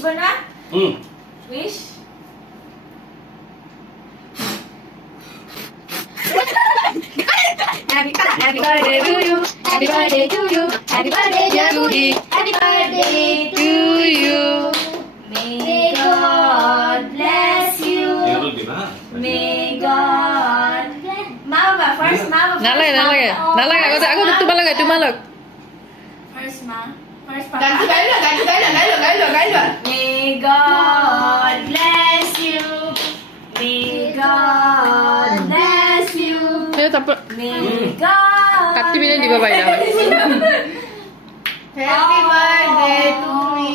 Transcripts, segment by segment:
Gonna wish. Happy birthday to you. Happy birthday to you. Happy birthday to you. Happy birthday to you. May God bless you. May God bless. Mama first, mama. Naলাগে. Aku tumalak. First, ma. First, Ganti gailo. May God bless you. May God bless you. Saya tapos May God. kati bina di ba bayar? Happy birthday to me.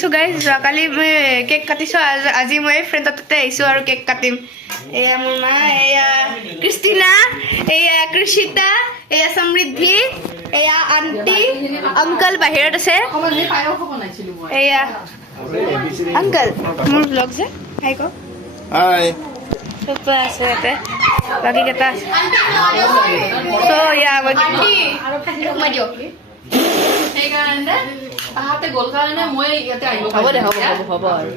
So guys, যোৱাকালি মই cake কাটিছো আজি মই ফ্ৰেণ্ডৰ তাতে আহিছো আৰু cake কাটিম এয়া মামা এয়া ক্ৰিষ্টিনা এয়া কৃষিতা এয়া সমৃদ্ধি এয়া আন্টি আংকল বাহিৰত আছে এয়া আংকল মোৰ ব্লগ যে হাই ক হাই চব আছে ইয়াতে বাকী কেইটা আছে চ' এয়া সেইকাৰণে তাহাতে গ'ল কাৰণে মই ইয়াতে আহিব হ'ব আৰু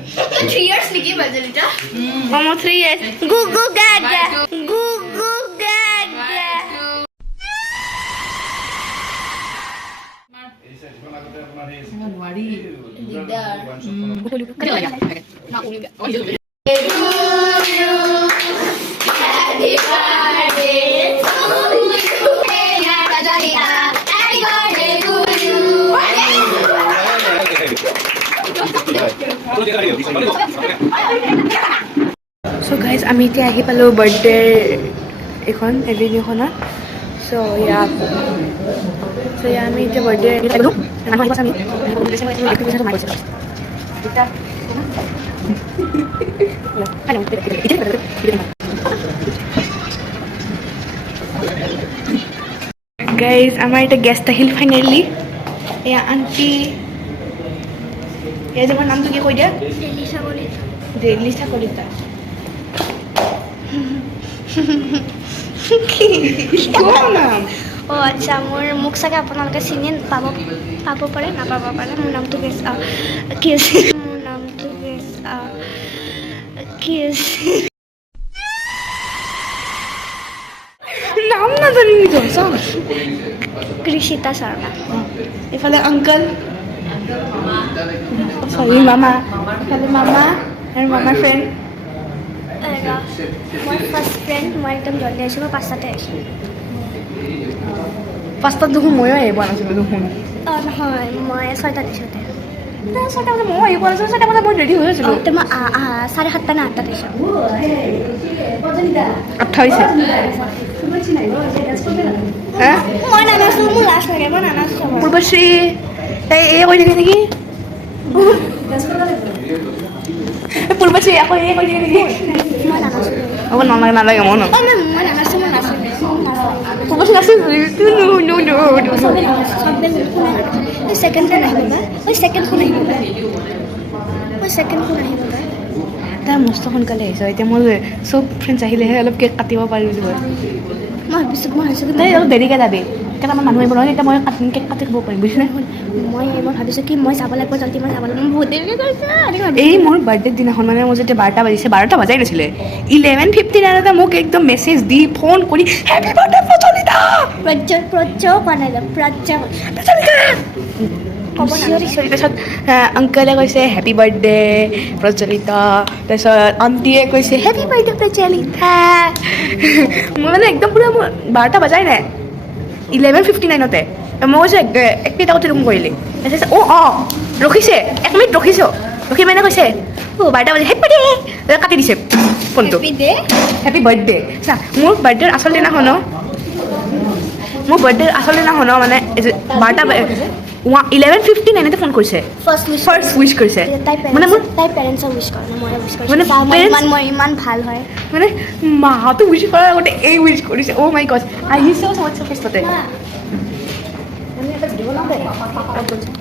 3 years নেকি বাজলিটা almost 3 years গু গাগা So guys, আমি এতিয়া আহি পালো বাৰ্থডে এখন এভিনিউখনত সো ইয়া আমি এতিয়া বাৰ্থডে আহিলো মানুহ আহিব গাইজ আমাৰ এতিয়া গেষ্ট আহিল ফাইনেলি এয়া আন্টি এয়া তোমাৰ নামটো কি কৈ দিয়া লিচা কলিতা অঁ আচ্ছা মোক চাগে আপোনালোকে চিনি পাব পাৰে নাপাব পাৰে মোৰ নামটো কি আছে নাম নাজানি নিজ কৃষিতা শৰ্মা এইফালে আংকল চৰি মামা এইফালে মামা আৰু মামাৰ ফ্ৰেণ্ড মই ফাৰ্ষ্ট ফ্ৰেণ্ড মই একদম জল্দি আহিছোঁ মই 5টাতে আহিছোঁ ফাৰ্ষ্টত দেখোন ময়ো আহি পোৱা নাছিলোঁ দেখোন অঁ নহয় মই 6টাত আহিছোঁ 6টা বজাত ময়ো আহি পোৱা নাছিলোঁ 6টা বজাত মই ৰেডি হৈ আছিলোঁ মই 7:30 নে 8টাত আহিছোঁ 28 মই নানাচো মোৰ লাজ লাগে মই নানাচো পূৰ্বশ্ৰী তাই এই কৈ থাকে নেকি পূৰ্বশ্ৰী আকৌ এই কৈ থাকে নেকি মই নানাচো হ'ব নালাগে মই মই নানাচো মই নাচো পূৰ্বশ্ৰী নাছিল ছেকেণ্ডখন আহিব তাই মস্ত সোনকালে আহিছ এতিয়া মই চব ফ্ৰেণ্ডছ আহিলেহে অলপ কেক কাটিব পাৰিলোঁ হয় মই ভাবিছোঁ তাই অলপ দেৰিকৈ যাবি কেইটামান মানুহ আহিব নহয় এতিয়া মই কেক কাটি খাব পাৰিম বুজিছনে মই ভাবিছোঁ কি মই যাব লাগিব জল্দি মই বহুত দেৰিকৈ গৈছে এই মোৰ বাৰ্থডে দিনাখন মানে মোৰ যেতিয়া 12টা বাজিছে 12টা বাজাই নাছিলে 11:59 মোক একদম মেছেজ দি ফোন কৰি হেপী বাৰ্থডে প্ৰচলিতা তাৰপিছত আংকলে কৈছে হেপী বাৰ্থডে প্ৰচলিতা তাৰপিছত আণ্টিয়ে কৈছে হেপী বাৰ্থডে প্ৰচলিতা মই মানে একদম পুৰা মোৰ 12টা বাজাই নাই 11:59তে মই কৈছোঁ এক মিনিট আগতে ৰুম কৰিলি তাৰপিছত অঁ ৰখিছে 1 মিনিট ৰখি মানে কৈছে 12টা বাজি হেপী বাৰ্থডে কাটি দিছে ফোনটো হেপী বাৰ্থডে চা মোৰ বাৰ্থডেৰ আচল দিনাখন মানে 12টা 11:59তে ফোন কৰিছে ফাৰ্ষ্ট উইচ কৰিছে মানে মোৰ তাই পেৰেণ্টছক উইচ কৰে মই উইচ মানে কৰিছোঁ মই ইমান ভাল হয় মানে মাহঁতো উইচ কৰাৰ আগতে এই উইচ কৰিছে অ' মাই গড আহিছে হোৱাটছএপ ফেষ্টতে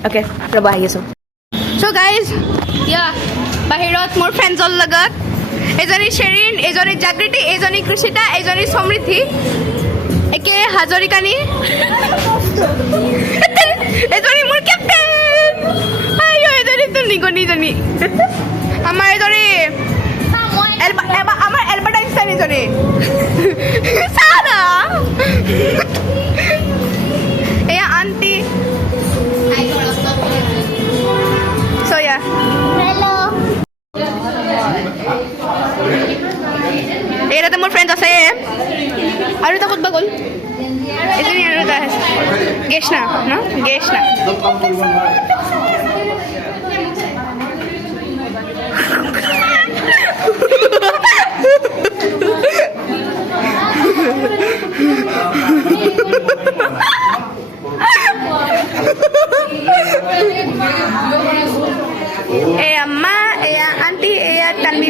অ'কে ৰ'ব আহি আছোঁ চ' গাইজ বাহিৰত মোৰ ফ্ৰেণ্ডছৰ লগত এজনী শ্বেৰিন এজনী জাগৃতি এজনী কৃষিতা এজনী সমৃদ্ধি কে হাজৰিকানী এজনী মোৰ কেপ্টেইন আইও এজনীতো নিগনিজনী আমাৰ এজনী আমাৰ এলবাৰ্ট আইনষ্টাইন এজনী চানা এয়া আন্টি চয়া এই তাতে মোৰ ফ্ৰেণ্ড আছে আৰু এটা ক'তবা গ'ল এজনী আৰু এটা আছে গেছনা ন গেছনা এয়া মা এয়া আন্টি এয়া তানবি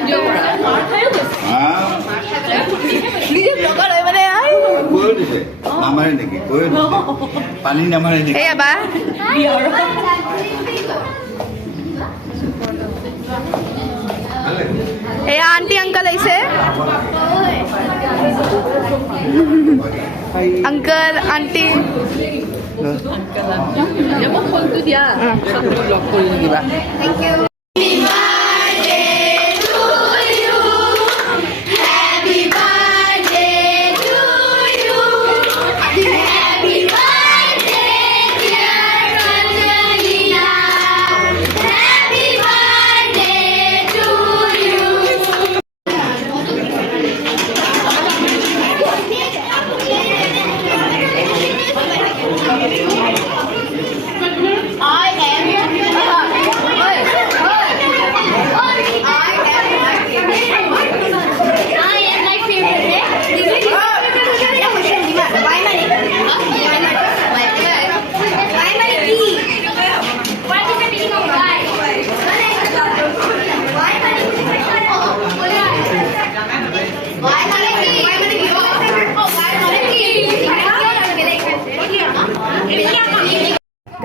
নিজে ব্লগাৰ হয় মানে কৈ দিছে নামাৰে নেকি কৈ দিছে পানী নামাৰে নেকি এয়া বা এয়া আন্টি আংকল আহিছে আংকল আন্টি মোক ফোনটো দিয়া লগ কৰি দিবা থেংক ইউ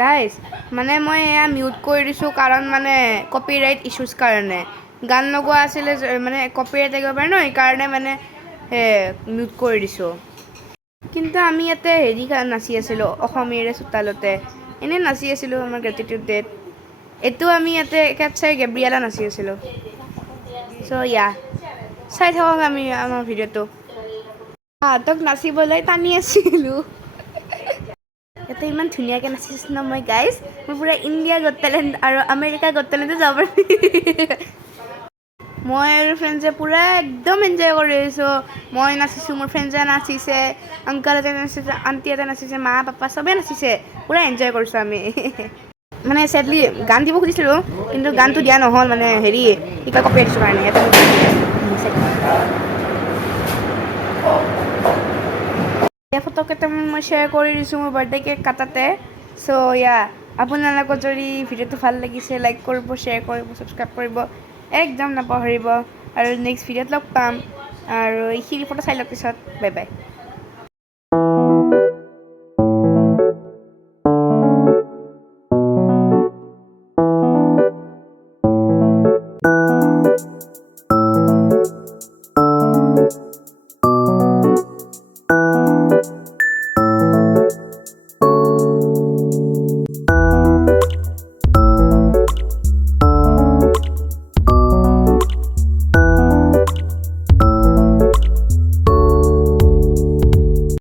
গাইজ মানে মই এয়া মিউট কৰি দিছোঁ কাৰণ মানে কপিৰাইট ইছ্যুজ কাৰণে গান লগোৱা আছিলে মানে কপিৰাইট লাগিব পাৰে ন সেইকাৰণে মানে মিউট কৰি দিছোঁ কিন্তু আমি ইয়াতে হেৰি নাচি আছিলোঁ অসমীয়াৰে চোতালতে এনেই নাচি আছিলোঁ আমাৰ গ্ৰেটিটিউড ডেত এইটো আমি ইয়াতে কেটচাই গেব্ৰিয়েলা নাচি আছিলোঁ চ' ইয়া চাই থাকক আমি আমাৰ ভিডিঅ'টো তাহাঁতক নাচিবলৈ টানি আছিলোঁ ইয়াতে ইমান ধুনীয়াকৈ নাচিছোঁ ন মই গাইজ মই পূৰা ইণ্ডিয়া গট টেলেণ্ট আৰু আমেৰিকা গট টেলেণ্টে যাব পাৰি মই আৰু ফ্ৰেণ্ডছে পূৰা একদম এনজয় কৰি আছোঁ মই নাচিছোঁ মোৰ ফ্ৰেণ্ডছে নাচিছে আংকল এজনে নাচিছে আণ্টি এটা নাচিছে মা পাপা চবেই নাচিছে পূৰা এনজয় কৰিছোঁ আমি মানে ছেডলি গান দিব খুজিছিলোঁ কিন্তু গানটো দিয়া নহ'ল মানে হেৰি কিবা কপিয়াই দিছোঁ কাৰণে ইয়াতে ফটো কেইটামান মই শ্বেয়াৰ কৰি দিছোঁ মোৰ বাৰ্থডে কেক কাটাতে চ' ইয়া আপোনালোকৰ যদি ভিডিঅ'টো ভাল লাগিছে লাইক কৰিব শ্বেয়াৰ কৰিব ছাবস্ক্ৰাইব কৰিব একদম নাপাহৰিব আৰু নেক্সট ভিডিঅ'ত লগ পাম আৰু এইখিনি ফটো চাই লওক পিছত বাই বাই